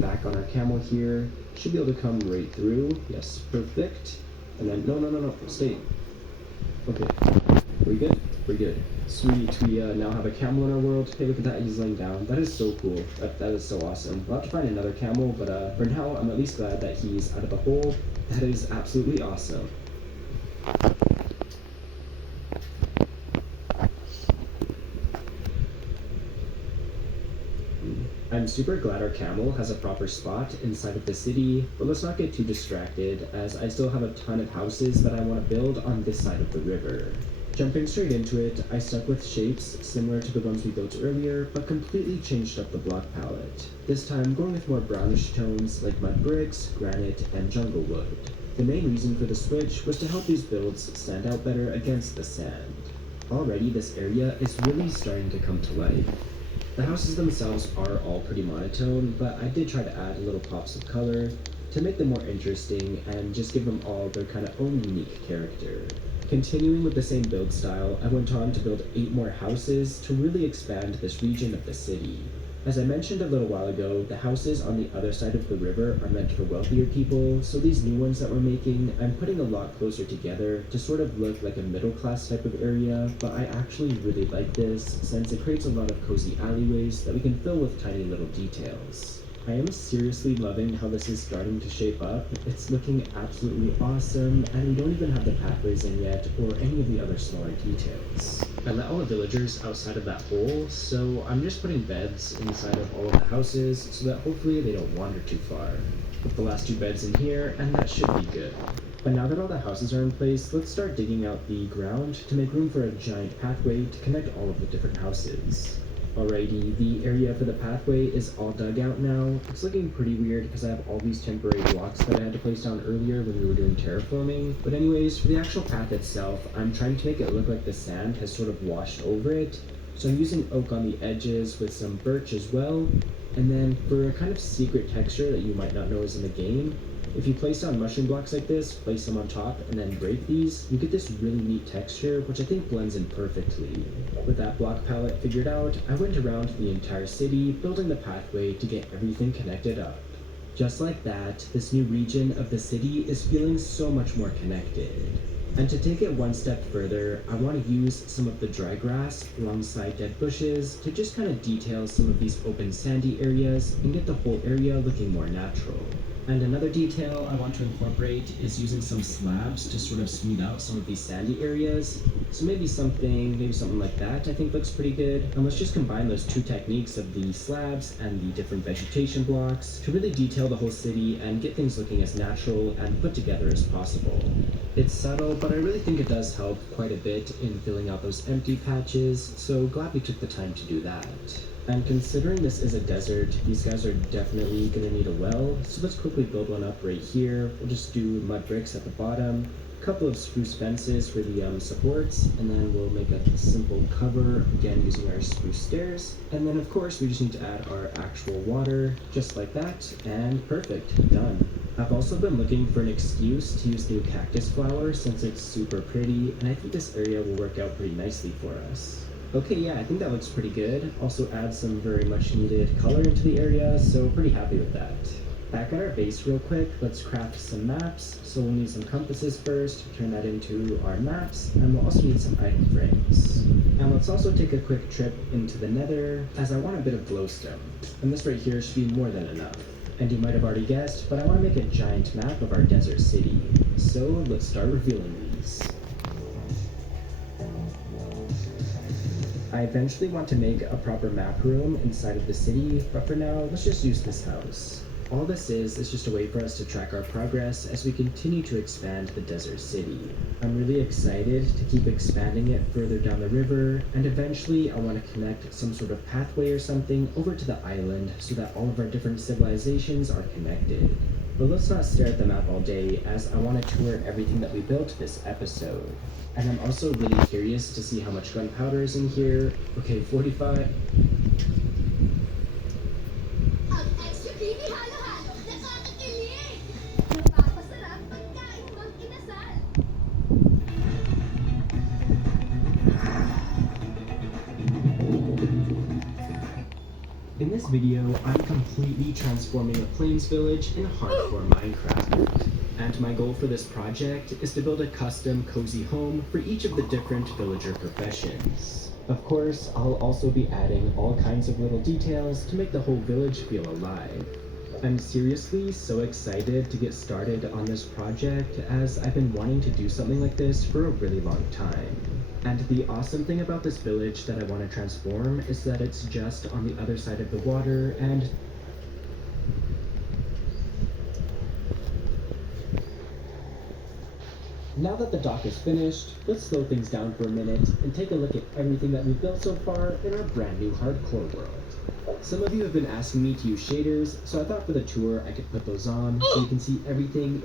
Back on our camel here. Should be able to come right through. Yes, perfect. And then, no, stay. Okay, we good? We're good. Sweet, we now have a camel in our world. Hey, look at that, he's laying down. That is so cool. That is so awesome. We'll have to find another camel, but for now, I'm at least glad that he's out of the hole. That is absolutely awesome. I'm super glad our camel has a proper spot inside of the city, but let's not get too distracted, as I still have a ton of houses that I want to build on this side of the river. Jumping straight into it, I stuck with shapes similar to the ones we built earlier, but completely changed up the block palette. This time going with more brownish tones like mud bricks, granite, and jungle wood. The main reason for the switch was to help these builds stand out better against the sand. Already this area is really starting to come to life. The houses themselves are all pretty monotone, but I did try to add little pops of color to make them more interesting and just give them all their kind of own unique character. Continuing with the same build style, I went on to build 8 more houses to really expand this region of the city. As I mentioned a little while ago, the houses on the other side of the river are meant for wealthier people, so these new ones that we're making, I'm putting a lot closer together to sort of look like a middle class type of area, but I actually really like this since it creates a lot of cozy alleyways that we can fill with tiny little details. I am seriously loving how this is starting to shape up. It's looking absolutely awesome, and we don't even have the pathways in yet or any of the other smaller details. I let all the villagers outside of that hole, so I'm just putting beds inside of all of the houses so that hopefully they don't wander too far. Put the last 2 beds in here, and that should be good. But now that all the houses are in place, let's start digging out the ground to make room for a giant pathway to connect all of the different houses. Alrighty, the area for the pathway is all dug out now. It's looking pretty weird because I have all these temporary blocks that I had to place down earlier when we were doing terraforming. But anyways, for the actual path itself, I'm trying to make it look like the sand has sort of washed over it. So I'm using oak on the edges with some birch as well. And then for a kind of secret texture that you might not know is in the game, if you place down mushroom blocks like this, place them on top, and then break these, you get this really neat texture, which I think blends in perfectly. With that block palette figured out, I went around the entire city, building the pathway to get everything connected up. Just like that, this new region of the city is feeling so much more connected. And to take it one step further, I want to use some of the dry grass alongside dead bushes to just kind of detail some of these open sandy areas and get the whole area looking more natural. And another detail I want to incorporate is using some slabs to sort of smooth out some of these sandy areas. So maybe something like that I think looks pretty good. And let's just combine those 2 techniques of the slabs and the different vegetation blocks to really detail the whole city and get things looking as natural and put together as possible. It's subtle, but I really think it does help quite a bit in filling out those empty patches, so glad we took the time to do that. And considering this is a desert, these guys are definitely going to need a well, so let's quickly build one up right here. We'll just do mud bricks at the bottom, a couple of spruce fences for the supports, and then we'll make a simple cover, again using our spruce stairs. And then of course we just need to add our actual water, just like that, and perfect, done. I've also been looking for an excuse to use the cactus flower since it's super pretty, and I think this area will work out pretty nicely for us. Okay, yeah, I think that looks pretty good. Also add some very much needed color into the area, so pretty happy with that. Back at our base real quick, let's craft some maps. So we'll need some compasses first, turn that into our maps, and we'll also need some item frames. And let's also take a quick trip into the nether, as I want a bit of glowstone. And this right here should be more than enough. And you might have already guessed, but I want to make a giant map of our desert city. So let's start revealing these. I eventually want to make a proper map room inside of the city, but for now, let's just use this house. All this is just a way for us to track our progress as we continue to expand the desert city. I'm really excited to keep expanding it further down the river, and eventually I want to connect some sort of pathway or something over to the island so that all of our different civilizations are connected. But let's not stare at the map all day, as I want to tour everything that we built this episode. And I'm also really curious to see how much gunpowder is in here. Okay, 45. In this video, I'm completely transforming a Plains village in hardcore Minecraft. And my goal for this project is to build a custom cozy home for each of the different villager professions. Of course, I'll also be adding all kinds of little details to make the whole village feel alive. I'm seriously so excited to get started on this project, as I've been wanting to do something like this for a really long time. And the awesome thing about this village that I want to transform is that it's just on the other side of the water, and now that the dock is finished, let's slow things down for a minute and take a look at everything that we've built so far in our brand new hardcore world. Some of you have been asking me to use shaders, so I thought for the tour I could put those on so you can see everything